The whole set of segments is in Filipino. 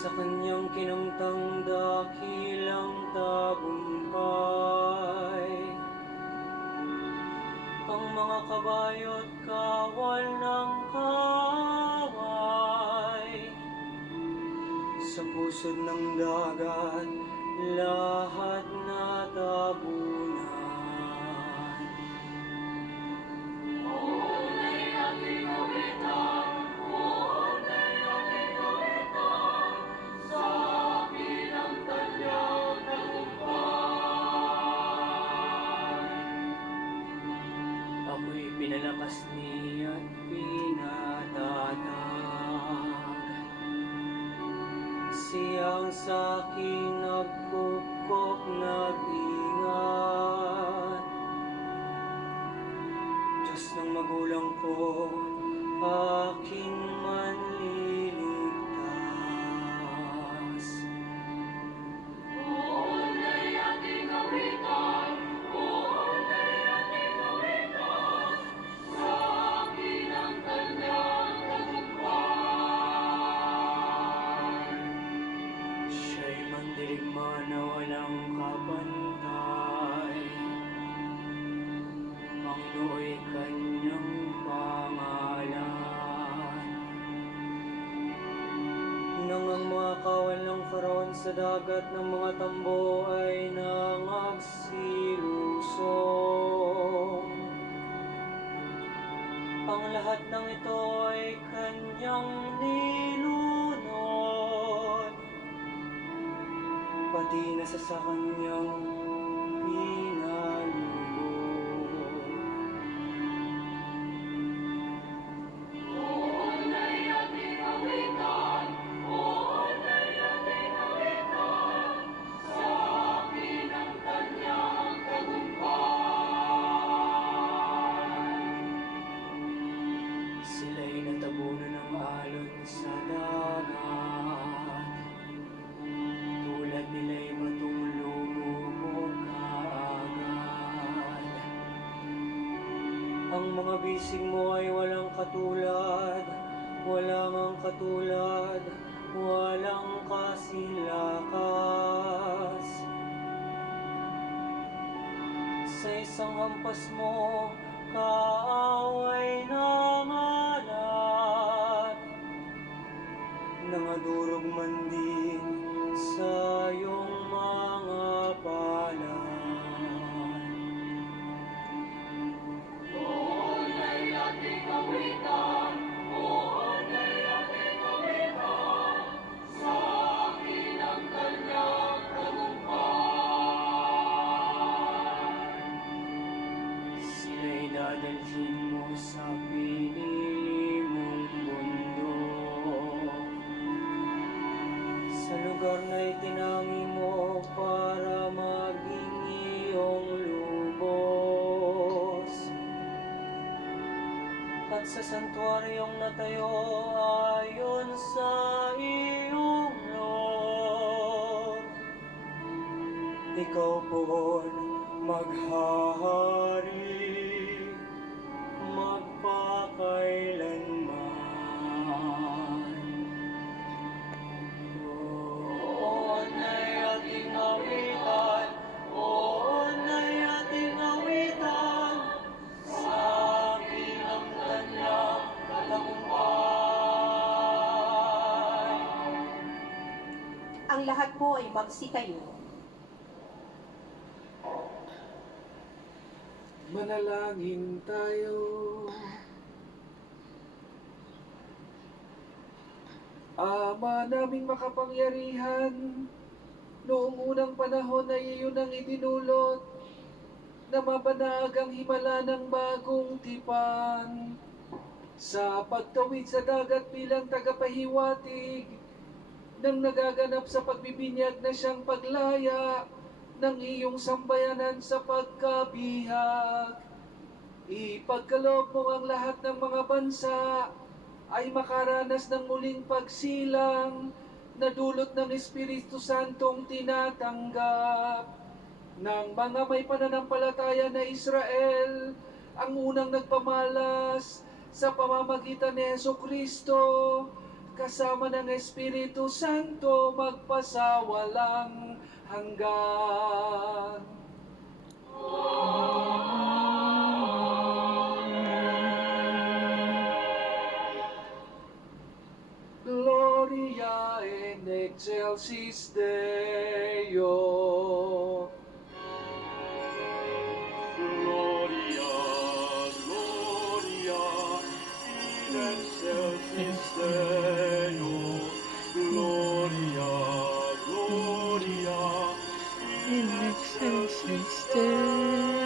Sa kanyang kinamtang dakilang tagumpay, ang mga kabayo't kawal ng kaway, sa pusod ng dagat lahat natabunan. Ako'y pinalakas niya't pinatatag. Siyang sa'king nagkukop, nag-ingat. Diyos ng magulang ko, aking manliligtas. Siya'y mandirigma na walang kapantay. Panginoo'y kanyang pangalan. Nang ang mga kawal ng Faraon sa dagat ng mga tambo ay nangagsilusong, ang lahat ng ito ay kanyang nilunod, pati na sa kanyang pinalubog. Sila'y natabunan ng alon sa dagat, tulad nila'y batong lumubog kaagad. Ang mga bisig mo ay walang katulad, walang katulad, walang kasilakas. Sa isang hampas mo, kaaway na malat, nangadurog man din sa iyong mga palad. Sila'y dadalhin mo sa pinili mong bundok, sa lugar na itinangi mo para maging iyong lubos. At sa santuaryong natayo ayon sa iyong loob, ikaw po maghahari magpakailanman. Oon ay ating awitan, oon ay ating awitan, sa akin ang kanyang tagumpay. Ang lahat po ay magsitayo. Manalangin tayo. Ama naming makapangyarihan, noong unang panahon ay iyon ang idinulot na mabanag ang himala ng bagong tipan. Sa pagtawid sa dagat bilang tagapahiwatig, nang nagaganap sa pagbibinyag na siyang paglaya ng iyong sambayanan sa pagkabihag. Ipagkaloob mo ang lahat ng mga bansa ay makaranas ng muling pagsilang na dulot ng Espiritu Santong tinatanggap ng mga may pananampalataya na Israel, ang unang nagpamalas sa pamamagitan ni Jesucristo kasama ng Espiritu Santo magpasawalang hanggan. Gloria in excelsis Deo. Gloria, Gloria, in excelsis Deo. Gloria, Gloria, in excelsis Deo.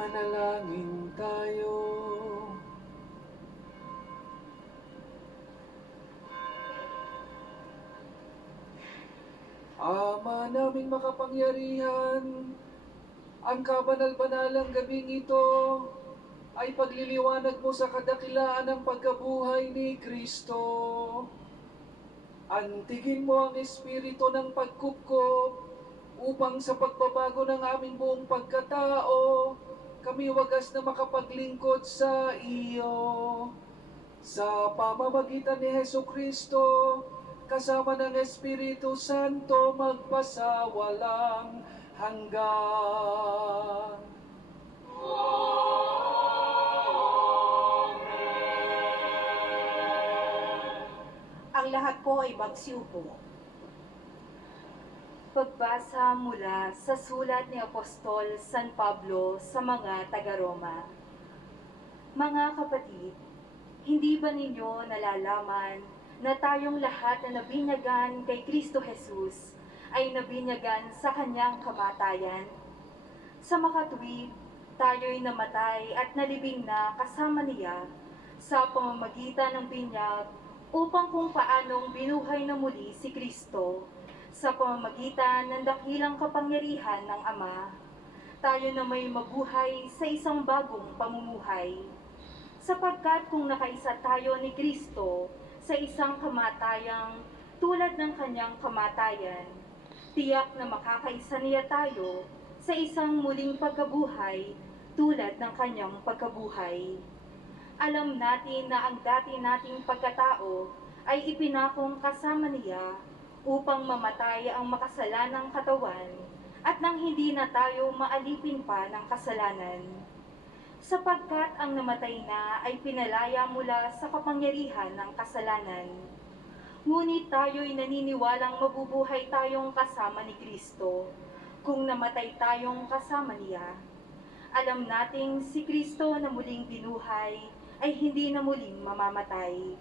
Manalangin tayo. Ama naming makapangyarihan, ang kabanal-banalang gabing ito ay pagliliwanag mo sa kadakilaan ng pagkabuhay ni Kristo. Antigin mo ang espiritu ng pagkupkop upang sa pagbabago ng aming buong pagkatao, kami wagas na makapaglingkod sa iyo. Sa pamamagitan ni Hesu Kristo, kasama ng Espiritu Santo magpasawalang hanggan. Ang lahat po ay magsiupo. Pagbasa mula sa sulat ni Apostol San Pablo sa mga taga-Roma. Mga kapatid, hindi ba ninyo nalalaman na tayong lahat na nabinyagan kay Kristo Jesus ay nabinyagan sa kanyang kamatayan? Sa makatuwid, tayo'y namatay at nalibing na kasama niya sa pamamagitan ng binyag upang kung paanong binuhay na muli si Kristo sa pamamagitan ng dakilang kapangyarihan ng Ama, tayo na may mabuhay sa isang bagong pamumuhay. Sapagkat kung nakaisa tayo ni Kristo sa isang kamatayang tulad ng kanyang kamatayan, tiyak na makakaisa niya tayo sa isang muling pagkabuhay tulad ng kanyang pagkabuhay. Alam natin na ang dati nating pagkatao ay ipinakong kasama niya upang mamatay ang makasalanang katawan at nang hindi na tayo maalipin pa ng kasalanan. Sapagkat ang namatay na ay pinalaya mula sa kapangyarihan ng kasalanan. Ngunit tayo'y naniniwalang mabubuhay tayong kasama ni Kristo kung namatay tayong kasama niya. Alam nating si Kristo na muling binuhay ay hindi na muling mamamatay.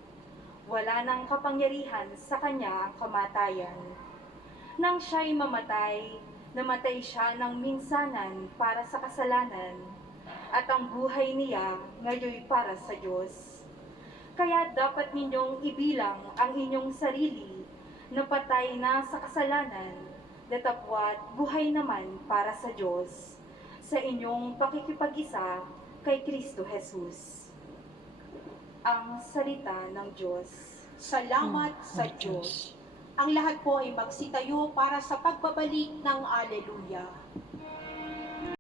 Wala nang kapangyarihan sa kanya ang kamatayan. Nang siya'y mamatay, namatay siya ng minsanan para sa kasalanan, at ang buhay niya ngayoy para sa Diyos. Kaya dapat ninyong ibilang ang inyong sarili na patay na sa kasalanan, datapwat buhay naman para sa Diyos, sa inyong pakikipag-isa kay Kristo Jesus. Ang salita ng Diyos. Salamat sa Diyos. Ang lahat po ay magsitayo para sa pagbabalik ng Alleluia.